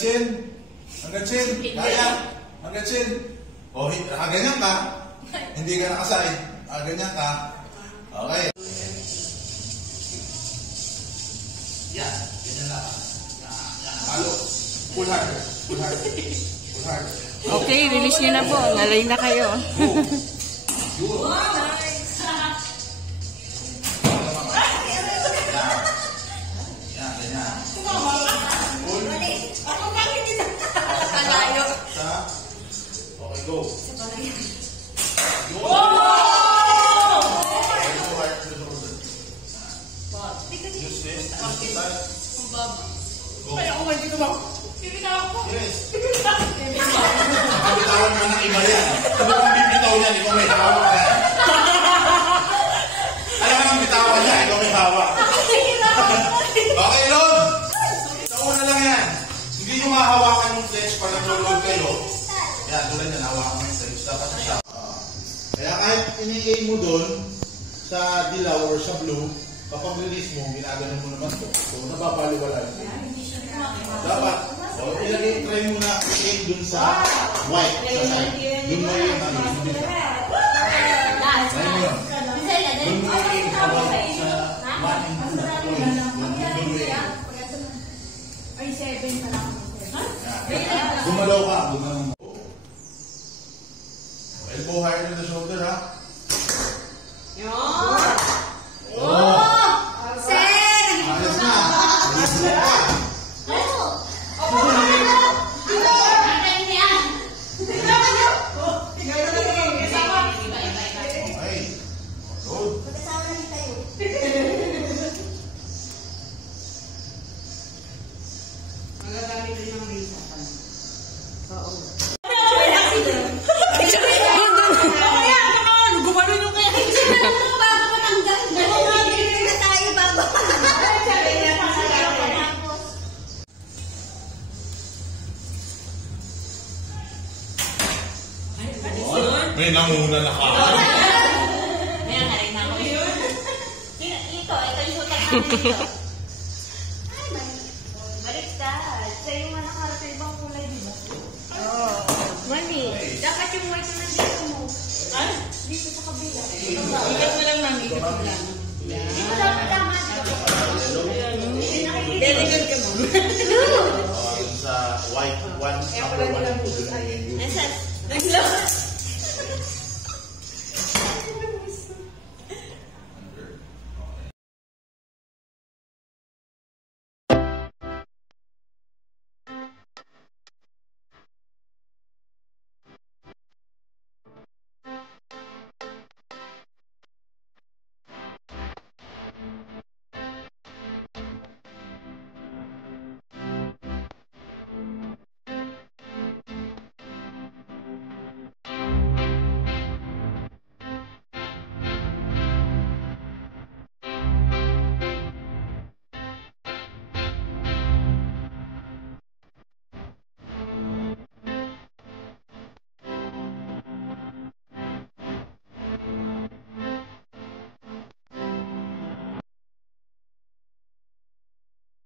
chin. Hanggang chin. Kaya. Hanggang chin. O, ganyan ka. Hindi ka nakasay. Ganyan ka. Okay. Yan. Ganyan lang. Halo. Pull hard. Pull hard. Pull hard. Okay, release nyo na po. Nalay na kayo. Yan, ganyan. Okay, go. Use this. Kaya ako hindi ko ba? Bibitaw ako. Yes. Bitawan mo ng iba yan. Sabi kong bibitaw niyan, ikaw may hawak na. Alam mo ang bitawan niya, ikaw may hawak. Okay, Lord? Bitawan mo na lang yan. Hindi nyo mahawakan yung flesh para nag-load kayo. Yan, tulad yan, hawakan mo yung flesh. Dapat siya. Kaya kahit ini-aim mo doon sa dilaw or sa blue, kapag release mo, ginaganon mo naman ito. So, nababaliwala. Dapat, try mo na i-aim dun sa white, sa side. Dun mo yung ano, dun mo yun. Dun mo i-aim sa white, sa one and two points. Dun mo i-aim. Ay, 7 pa lang. Gumalaw ka, gumalaw mo. Elbow higher than the shoulder, ha? Yun! Oh! Sir! Ayos na! Ayos na ka! Okay. Good. Magagamit rin yung mesa. Oo. Gumano nyo kaya. May nanguna na ka. May nakarin na ako yun. Ito yung sutak namin dito. Baliktad. Sa yung mga nakarap yung ibang kulay, di ba? Oo. Mami. Dapat yung white na nandito mo. Ay? Dito sa kabila. Ikat mo lang, mami. Ikat mo lang. Dito dapat tama. Deligan ka mo. Sa white one, number one. Nasa? Naglakas.